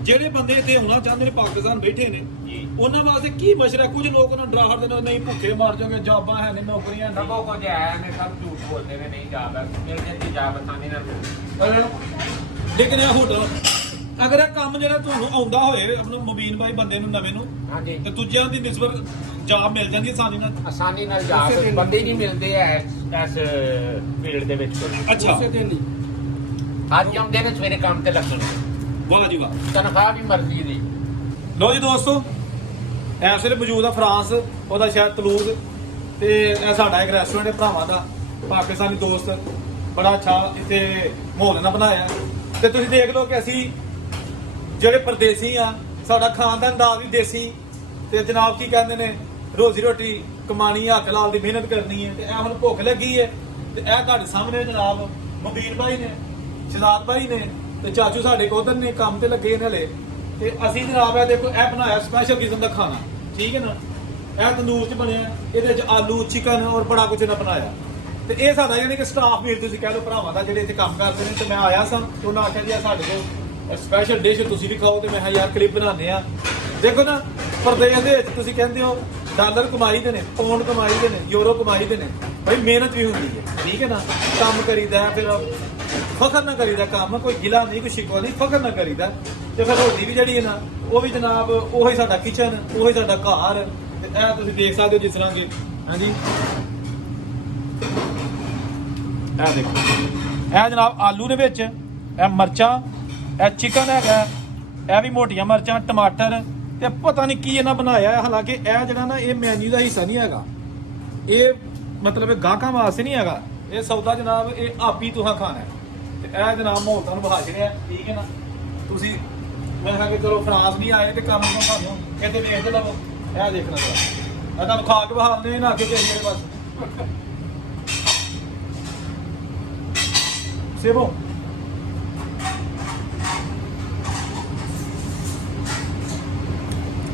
ਜਿਹੜੇ ਬੰਦੇ ਇੱਥੇ ਆਉਣਾ ਚਾਹੁੰਦੇ ਨੇ ਪਾਕਿਸਤਾਨ ਬੈਠੇ ਨੇ ਜੀ ਉਹਨਾਂ ਵਾਸਤੇ ਕੀ ਮਸ਼ਵਰਾ? ਕੁਝ ਲੋਕ ਉਹਨਾਂ ਡਰਾ ਹਰਦੇ ਨੇ, ਨਹੀਂ ਭੁੱਖੇ ਮਰ ਜਾਓਗੇ, ਜੌਬਾਂ ਹੈ ਨਹੀਂ, ਨੌਕਰੀਆਂ ਨਹੀਂ। ਸਭੋ ਕੁਝ ਹੈ ਨੇ, ਸਭ ਝੂਠ ਬੋਲਦੇ ਨੇ, ਨਹੀਂ ਜਾਬ ਮਿਲ ਜਾਂਦੀ ਜਾਬ ਆਸਾਨੀ ਨਾਲ। ਲੇਕਿਨ ਇਹ ਹੋਟਲ ਅਗਰ ਇਹ ਕੰਮ ਜਿਹੜਾ ਤੁਹਾਨੂੰ ਆਉਂਦਾ ਹੋਏ ਆਪਣਾ ਮੁਬੀਨ ਭਾਈ ਬੰਦੇ ਨੂੰ ਨਵੇਂ ਨੂੰ ਹਾਂਜੀ ਤੇ ਦੂਜਿਆਂ ਦੀ ਨਿਸਬਤ ਜਾਬ ਮਿਲ ਜਾਂਦੀ ਆਸਾਨੀ ਨਾਲ। ਆਸਾਨੀ ਨਾਲ ਜਾਬ ਬੰਦੇ ਹੀ ਨਹੀਂ ਮਿਲਦੇ ਐ ਇਸ ਫੀਲਡ ਦੇ ਵਿੱਚ। ਅੱਛਾ ਅੱਜ ਆਉਂਦੇ ਨੇ ਸਵੇਰੇ ਕੰਮ ਤੇ ਲੱਗਣ, ਵਾਹ ਜੀ ਵਾਹ। ਤਨਖਾਹ ਵੀ ਮਰਜ਼ੀ ਦੀ। ਲੋ ਜੀ ਦੋਸਤੋ, ਇਸ ਵੇਲੇ ਮੌਜੂਦ ਆ ਫਰਾਂਸ, ਉਹਦਾ ਸ਼ਹਿਰ ਤਲੂਜ਼, ਤੇ ਇਹ ਸਾਡਾ ਇੱਕ ਰੈਸਟੋਰੈਂਟ ਹੈ ਭਰਾਵਾਂ ਦਾ, ਪਾਕਿਸਤਾਨੀ ਦੋਸਤ, ਬੜਾ ਅੱਛਾ ਇੱਥੇ ਮਾਹੌਲ ਇਹਨਾਂ ਬਣਾਇਆ। ਤੇ ਤੁਸੀਂ ਦੇਖ ਲਓ ਕਿ ਅਸੀਂ ਜਿਹੜੇ ਪਰਦੇਸੀ ਆ, ਸਾਡਾ ਖਾਣ ਦਾ ਅੰਦਾਜ਼ ਵੀ ਦੇਸੀ, ਤੇ ਜਨਾਬ ਕੀ ਕਹਿੰਦੇ ਨੇ, ਰੋਜ਼ੀ ਰੋਟੀ ਕਮਾਣੀ, ਹੱਥ ਲਾਲ ਦੀ ਮਿਹਨਤ ਕਰਨੀ ਹੈ। ਤੇ ਇਹ ਹੁਣ ਭੁੱਖ ਲੱਗੀ ਹੈ, ਤੇ ਇਹ ਤੁਹਾਡੇ ਸਾਹਮਣੇ ਜਨਾਬ ਮੁਬੀਨ ਭਾਈ ਨੇ, ਸ਼ਹਜ਼ਾਦ ਭਾਈ ਨੇ, ਤੇ ਚਾਚੂ ਸਾਡੇ ਕੋਲ ਨੇ, ਕੰਮ ਤੇ ਲੱਗੇ ਨੇ ਹਲੇ। ਤੇ ਅਸੀਂ ਜਨਾਬ ਇਹ ਦੇਖੋ ਇਹ ਬਣਾਇਆ ਸਪੈਸ਼ਲ ਕਿਸਮ ਦਾ ਖਾਣਾ, ਠੀਕ ਹੈ ਨਾ। ਇਹ ਤੰਦੂਰ 'ਚ ਬਣਿਆ, ਇਹਦੇ 'ਚ ਆਲੂ, ਚਿਕਨ ਔਰ ਬੜਾ ਕੁਝ ਇਹਨਾਂ ਬਣਾਇਆ। ਤੇ ਇਹ ਸਾਡਾ ਯਾਨੀ ਕਿ ਸਟਾਫ ਮੀਲ ਤੁਸੀਂ ਕਹਿ ਲਓ ਭਰਾਵਾਂ ਦਾ, ਜਿਹੜੇ ਇੱਥੇ ਕੰਮ ਕਰਦੇ ਨੇ। ਤੇ ਮੈਂ ਆਇਆ ਸਾਂ ਤੇ ਉਹਨਾਂ ਆਖਿਆ ਜੀ ਸਾਡੇ ਕੋਲ ਸਪੈਸ਼ਲ ਡਿਸ਼ ਤੁਸੀਂ ਵੀ ਖਾਓ। ਤੇ ਮੈਂ ਕਿਹਾ ਯਾਰ ਕਲਿੱਪ ਬਣਾਉਂਦੇ ਆ। ਦੇਖੋ ਨਾ, ਪਰਦੇਸ ਦੇ ਵਿੱਚ ਤੁਸੀਂ ਕਹਿੰਦੇ ਹੋ ਡਾਲਰ ਕਮਾਈ ਦੇ ਨੇ, ਪੌਂਡ ਕਮਾਈ ਦੇ ਨੇ, ਯੂਰੋ ਕਮਾਈ ਦੇ ਨੇ, ਭਾਈ ਮਿਹਨਤ ਵੀ ਹੁੰਦੀ ਹੈ, ਠੀਕ ਹੈ ਨਾ। ਕੰਮ ਕਰੀਦਾ ਫਿਰ ਫਖਰ ਨਾ ਕਰੀਦਾ, ਕੰਮ ਕੋਈ ਗਿਲਾ ਨਹੀਂ, ਕੋਈ ਸ਼ਿਕਵਾ ਨਹੀਂ, ਫਖਰ ਨਾ ਕਰੀਦਾ। ਤੇ ਫਿਰ ਰੋਟੀ ਵੀ ਜਿਹੜੀ ਹੈ ਨਾ, ਉਹ ਵੀ ਜਨਾਬ ਉਹੀ ਸਾਡਾ ਕਿਚਨ, ਉਹੀ ਸਾਡਾ ਘਰ। ਤੇ ਇਹ ਤੁਸੀਂ ਦੇਖ ਸਕਦੇ ਹੋ ਜਿਸ ਤਰ੍ਹਾਂ ਕਿ ਹਾਂਜੀ ਇਹ ਦੇਖੋ, ਇਹ ਜਨਾਬ ਆਲੂ ਦੇ ਵਿੱਚ, ਇਹ ਮਿਰਚਾਂ, ਇਹ ਚਿਕਨ ਹੈਗਾ, ਇਹ ਵੀ ਮੋਟੀਆਂ ਮਿਰਚਾਂ, ਟਮਾਟਰ, ਤੇ ਪਤਾ ਨਹੀਂ ਕੀ ਇਹਨਾਂ ਬਣਾਇਆ ਹੈ। ਹਾਲਾਂਕਿ ਇਹ ਜਿਹੜਾ ਨਾ, ਇਹ ਮੈਨੂ ਦਾ ਹਿੱਸਾ ਨਹੀਂ ਹੈਗਾ, ਇਹ ਮਤਲਬ ਗਾਹਕਾਂ ਵਾਸਤੇ ਨਹੀਂ ਹੈਗਾ। ਇਹ ਸੌਦਾ ਜਨਾਬ ਇਹ ਆਪ ਹੀ ਤੁਹਾਂ ਖਾਣਾ ਹੈ। ਤੇ ਇਹ ਜਨਾਬ ਮਾਹੌਲ ਤੁਹਾਨੂੰ ਵਿਖਾ ਛੜਿਆ, ਠੀਕ ਹੈ ਨਾ। ਤੁਸੀਂ ਮੈਂ ਕਿਹਾ ਕਿ ਚਲੋ ਫਰਾਂਸ ਨਹੀਂ ਆਏ ਤੇ ਕੰਮ ਤੋਂ ਤੁਹਾਨੂੰ ਇੱਥੇ ਵੇਖ ਤੇ ਲਵੋ, ਇਹ ਦੇਖਣਾ ਜਰਾ, ਇਹ ਤਾਂ ਖਾ ਕੇ ਬਹਾਲਦੇ ਨਾ ਅੱਗੇ ਜਿਹੜੇ ਬਸ ਸੇਵੋ।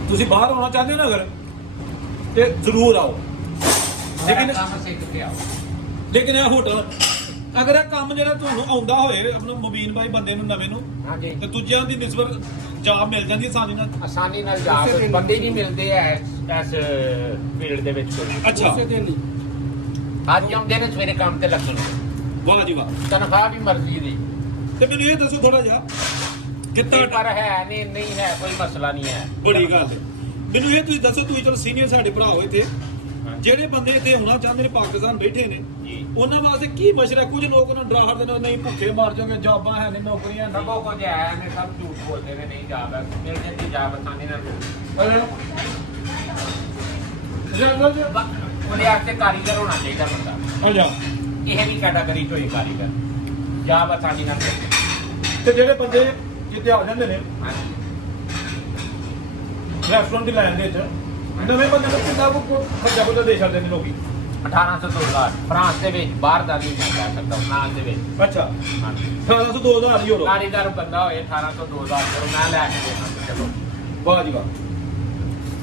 ਤੁਸੀਂ ਬਾਹਰ ਆਉਣਾ ਚਾਹੁੰਦੇ ਹੋ ਨਾ ਅਗਰ, ਤੇ ਜ਼ਰੂਰ ਆਓ। ਲੇਕਿਨ ਕੰਮ ਸਿੱਖ ਕੇ ਆਓ। ਲੇਕਿਨ ਇਹ ਹੋਟਲ ਅਗਰ ਇਹ ਕੰਮ ਜਿਹੜਾ ਤੁਹਾਨੂੰ ਆਉਂਦਾ ਹੋਏ ਆਪਣਾ ਮੁਬੀਨ ਭਾਈ ਬੰਦੇ ਨੂੰ ਨਵੇਂ ਨੂੰ ਹਾਂਜੀ ਤੇ ਦੂਜਿਆਂ ਦੀ ਨਿਸਬਤ ਜਾਬ ਮਿਲ ਜਾਂਦੀ ਆਸਾਨੀ ਨਾਲ। ਆਸਾਨੀ ਨਾਲ ਜਾਬ ਬੰਦੇ ਹੀ ਨਹੀਂ ਮਿਲਦੇ ਐ ਇਸ ਫੀਲਡ ਦੇ ਵਿੱਚ। ਅੱਛਾ ਅੱਜ ਆਉਂਦੇ ਨੇ ਸਵੇਰੇ ਕੰਮ ਤੇ ਲੱਗਣ, ਵਾਹ ਜੀ ਵਾਹ। ਤਨਖਾਹ ਵੀ ਮਰਜ਼ੀ ਦੀ। ਤੇ ਮੈਨੂੰ ਇਹ ਦੱਸੋ ਥੋੜਾ ਜਿਹਾ ਕਿੱਦਾਂ ਪਰ ਹੈ ਨਹੀਂ ਹੈ, ਕੋਈ ਮਸਲਾ ਨਹੀਂ ਹੈ। ਬੜੀ ਗੱਲ ਹੈ। ਮੈਨੂੰ ਇਹ ਤੁਸੀਂ ਦੱਸੋ, ਤੁਸੀਂ ਚਲੋ ਸੀਨੀਅਰ ਸਾਡੇ ਭਰਾ ਹੋ ਇੱਥੇ, ਜਿਹੜੇ ਬੰਦੇ ਇੱਥੇ ਆਉਣਾ ਚਾਹੁੰਦੇ ਨੇ ਪਾਕਿਸਤਾਨ ਬੈਠੇ ਨੇ ਜੀ ਉਹਨਾਂ ਵਾਸਤੇ ਕੀ ਮਸ਼ਵਰਾ? ਕੁਝ ਲੋਕ ਉਹਨਾਂ ਡਰਾ ਹਰਦੇ ਨੇ, ਨਹੀਂ ਭੁੱਖੇ ਮਰ ਜਾਓਗੇ, ਜੌਬਾਂ ਹੈ ਨਹੀਂ, ਨੌਕਰੀਆਂ ਨਹੀਂ। ਸਭੋ ਕੁਝ ਹੈ ਨੇ, ਸਭ ਝੂਠ ਬੋਲਦੇ ਨੇ, ਨਹੀਂ ਜਾਬ ਮਿਲ ਜਾਂਦੀ ਜਾਬ ਆਸਾਨੀ ਨਾਲ। ਉਹਦੇ ਵਾਸਤੇ ਕਾਰੀਗਰ ਹੋਣਾ ਚਾਹੀਦਾ ਬੰਦਾ, ਅੱਛਾ। ਇਹ ਵੀ ਕੈਟਾਗਰੀ ਚ ਹੋਏ ਕਾਰੀਗਰ, ਜਾਬ ਆਸਾਨੀ ਨਾਲ ਮਿਲਦੀ। ਤੇ ਜਿਹੜੇ ਬੰਦੇ ਜਿੱਥੇ ਆ ਜਾਂਦੇ ਨੇ ਹਾਂਜੀ ਰੈਸਟੋਰੈਂਟ ਦੀ ਲਾਈਨ ਦੇ ਵਿੱਚ, ਨਵੇਂ ਬੰਦੇ ਨੂੰ ਕਿੰਨਾ ਕੋ ਖਰਚਾ ਖੁਦਾ ਦੇ ਛੱਡਦੇ ਨੇ ਲੋਕੀ? 1800 $2,000 ਫਰਾਂਸ ਦੇ ਵਿੱਚ, ਬਾਹਰ ਦਾ ਨਹੀਂ ਮੈਂ ਕਹਿ ਸਕਦਾ, ਫਰਾਂਸ ਦੇ ਵਿੱਚ। ਅੱਛਾ, ਹਾਂਜੀ 1800 2000 ਯੂਰੋ। ਕਾਰੀਗਰ ਬੰਦਾ ਹੋਏ 1800 $2,000 ਕਰੋ, ਮੈਂ ਲੈ ਕੇ ਦੇਣਾ। ਚਲੋ ਵਾਹ ਜੀ ਵਾਹ।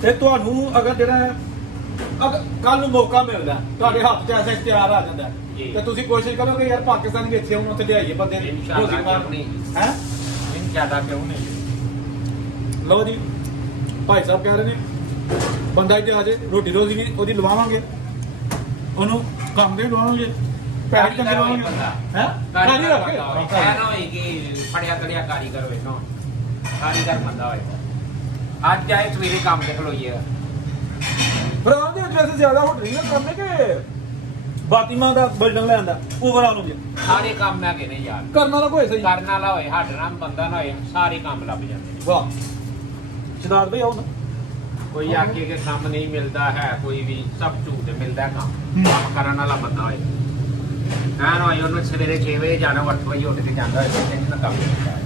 ਤੇ ਤੁਹਾਨੂੰ ਅਗਰ ਜਿਹੜਾ ਅਗਰ ਕੱਲ ਨੂੰ ਮੌਕਾ ਮਿਲਦਾ, ਤੁਹਾਡੇ ਹੱਥ 'ਚ ਐਸਾ ਇਖਤਿਆਰ ਆ ਜਾਂਦਾ ਜੀ। ਤੇ ਤੁਸੀਂ ਕੋਸ਼ਿਸ਼ ਕਰੋਗੇ ਯਾਰ ਪਾਕਿਸਤਾਨ ਵਿੱਚ ਇੱਥੇ ਹੁਣ ਉੱਥੇ ਲਿਆਈਏ ਬੰਦੇ ਦੀ ਇਨਸ਼ਾਅੱਲਾ ਕਿਉਂ ਨਹੀਂ, ਹੈ। ਜ਼ਿਆਦਾ ਕਿਉਂ ਨਹੀਂ। ਲਓ ਜੀ, ਭਾਈ ਸਾਹਿਬ ਕਹਿ ਰਹੇ ਨੇ ਬੰਦਾ ਇੱਥੇ ਆ ਜੇ, ਰੋਟੀ ਰੋਜ਼ੀ ਵੀ ਉਹਦੀ ਲਵਾਵਾਂਗੇ, ਉਹਨੂੰ ਕੰਮ ਦੇ ਲਵਾਵਾਂਗੇ, ਪੈਸੇ ਚੰਗੇ ਲਵਾਵਾਂਗੇ। ਹੈ ਕਾਰੀਗਰ ਰੱਖੇ ਐ ਨਾ ਹੋਏ ਕਿ ਫੜਿਆ ਤੜਿਆ ਕਾਰੀਗਰ ਹੋਏ ਨਾ, ਕਾਰੀਗਰ ਬੰਦਾ ਹੋਏ। ਅੱਜ ਆਏ ਸਵੇਰੇ ਕੰਮ ਤੇ ਖਲੋਈਏ। ਫਰਾਂਸ ਦੇ ਵਿੱਚ ਵੈਸੇ ਜ਼ਿਆਦਾ ਹੋਟਲ ਨਹੀਂ ਨਾ ਕੰਮ ਨੇ ਕਿ ਬਾਤੀਮਾ ਦਾ ਬਿਲਡਿੰਗ ਲੈਣ ਦਾ ਓਵਰਆਲ ਹੋ ਗਿਆ। ਸਾਰੇ ਕੰਮ ਹੈਗੇ ਨੇ ਯਾਰ, ਕਰਨ ਵਾਲਾ ਕੋਈ ਸਹੀ ਕਰਨ ਵਾਲਾ ਹੋਏ, ਹੱਡ ਨਾਲ ਬੰਦਾ ਨਾ ਹੋਏ, ਸਾਰੇ ਕੰਮ ਲੱਭ ਜਾਂਦੇ ਨੇ। ਵਾਹ ਸ਼ਦਾਰ ਭਾਈ ਆਓ ਨਾ। ਕੋਈ ਆਕੇ ਕੇ ਕੰਮ ਨਹੀਂ ਮਿਲਦਾ ਹੈ, ਕੋਈ ਵੀ ਸਭ ਝੂਠ ਮਿਲਦਾ ਕੰਮ ਕਰਨ ਵਾਲਾ ਬੰਦਾ ਹੋਏ। ਐਨ ਹੋਏ ਉਹਨੂੰ ਸਵੇਰੇ 6 ਵਜੇ ਜਾਣਾ, 8 ਵਜੇ ਉੱਠ ਕੇ ਜਾਂਦਾ ਹੋਏ, ਨਾ ਕੰਮ ਮਿਲਦਾ ਹੈ।